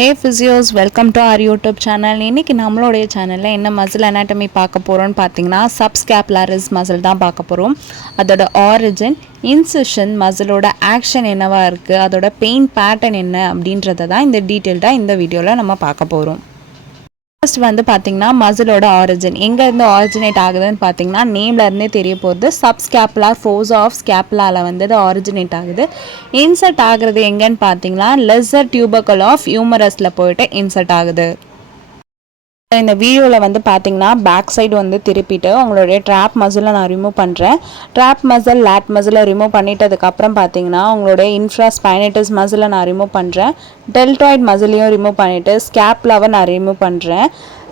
Hey physios, welcome to our YouTube channel. இன்னைக்கு நம்மளுடைய சேனல்ல என்ன மசில் anatomy பார்க்க போறோம்னு பாத்தீங்கன்னா subscapularis muscle தான் பார்க்க போறோம். அதோட origin, incision, மசிலோட action என்னவா இருக்கு, அதோட pain pattern என்ன அப்படின்றத தான் இந்த டீடைல்டா இந்த வீடியோல நம்ம பார்க்க போறோம். ஃபர்ஸ்ட் வந்து பார்த்தீங்கன்னா மசிலோட ஆரிஜின் எங்கே இருந்து ஆரிஜினேட் ஆகுதுன்னு பார்த்தீங்கன்னா நேம்ல இருந்தே தெரிய போகிறது சப்ஸ்கேப்புலார் ஃபோர்ஸ் ஆஃப் ஸ்கேப்புலாவில் வந்து இது ஆரிஜினேட் ஆகுது. இன்சர்ட் ஆகுறது எங்கன்னு பார்த்தீங்கன்னா லெஸர் டியூபர்கல் ஆஃப் ஹியூமரஸில் போயிட்டு இன்சர்ட் ஆகுது. இந்த வீடியோவில் வந்து பார்த்தீங்கன்னா பேக் சைடு வந்து திருப்பிட்டு உங்களுடைய ட்ராப் மசிலை நான் ரிமூவ் பண்ணுறேன். ட்ராப் மசில் லேட் மசிலை ரிமூவ் பண்ணிட்டதுக்கப்புறம் பார்த்தீங்கன்னா உங்களுடைய இன்ஃப்ராஸ்பைனட்டஸ் மசிலை நான் ரிமூவ் பண்ணுறேன். டெல்டாய்ட் மசிலையும் ரிமூவ் பண்ணிவிட்டு ஸ்கேப்லாவை நான் ரிமூவ் பண்ணுறேன்.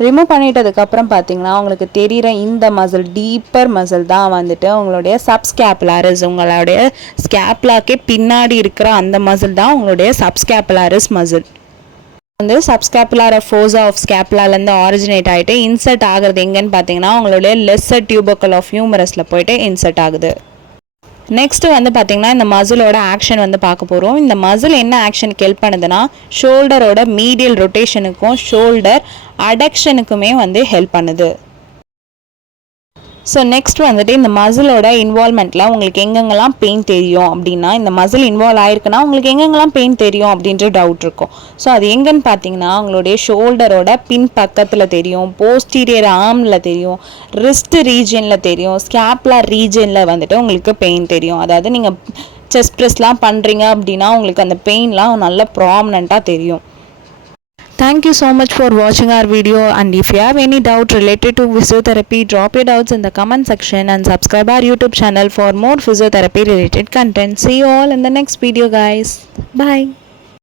ரிமூவ் பண்ணிட்டதுக்கப்புறம் பார்த்தீங்கன்னா உங்களுக்கு தெரிகிற இந்த மசில் டீப்பர் மசில் தான் வந்துட்டு உங்களுடைய சப்ஸ்கேப்புலாரிஸ், உங்களுடைய ஸ்கேப்லாக்கே பின்னாடி இருக்கிற அந்த மசில் தான் உங்களுடைய சப்ஸ்கேப்புலாரிஸ் மசில். வந்து சப்ஸ்கேப்புலார் ஃபோர்ஸா ஆஃப் ஸ்கேப்புலாலேருந்து ஆரிஜினேட் ஆகிட்டு இன்சர்ட் ஆகுறது எங்கன்னு பார்த்தீங்கன்னா உங்களுடைய லெஸர் டியூபர்கல் ஆஃப் ஹியூமரஸில் போயிட்டு இன்சர்ட் ஆகுது. நெக்ஸ்ட்டு வந்து பார்த்தீங்கன்னா இந்த மசிலோட ஆக்ஷன் வந்து பார்க்க போகிறோம். இந்த மசில் என்ன ஆக்ஷனுக்கு ஹெல்ப் பண்ணுதுன்னா ஷோல்டரோட மீடியல் ரொட்டேஷனுக்கும் ஷோல்டர் அடக்ஷனுக்குமே வந்து ஹெல்ப் பண்ணுது. ஸோ நெக்ஸ்ட் வந்துட்டு இந்த மசிலோட இன்வால்மெண்ட்டில் உங்களுக்கு எங்கெங்கெல்லாம் பெயின் தெரியும் அப்படின்னா இந்த மசில் இன்வால்வ் ஆயிருக்குன்னா உங்களுக்கு எங்கெங்கெல்லாம் பெயின் தெரியும் அப்படின்ற டவுட் இருக்கும். ஸோ அது எங்கன்னு பார்த்தீங்கன்னா உங்களுடைய ஷோல்டரோட பின் பக்கத்தில் தெரியும், போஸ்டீரியர் ஆர்மில் தெரியும், ரிஸ்ட் ரீஜனில் தெரியும், ஸ்கேப்புலர் ரீஜனில் வந்துட்டு உங்களுக்கு பெயின் தெரியும். அதாவது நீங்கள் செஸ்ட் ப்ரெஸ்லாம் பண்ணுறீங்க அப்படின்னா உங்களுக்கு அந்த பெயின்லாம் நல்ல ப்ராமினெண்ட்டாக தெரியும். Thank you so much for watching our video, and if you have any doubt related to physiotherapy, drop your doubts in the comment section and subscribe our YouTube channel for more physiotherapy related content. See you all in the next video guys. Bye.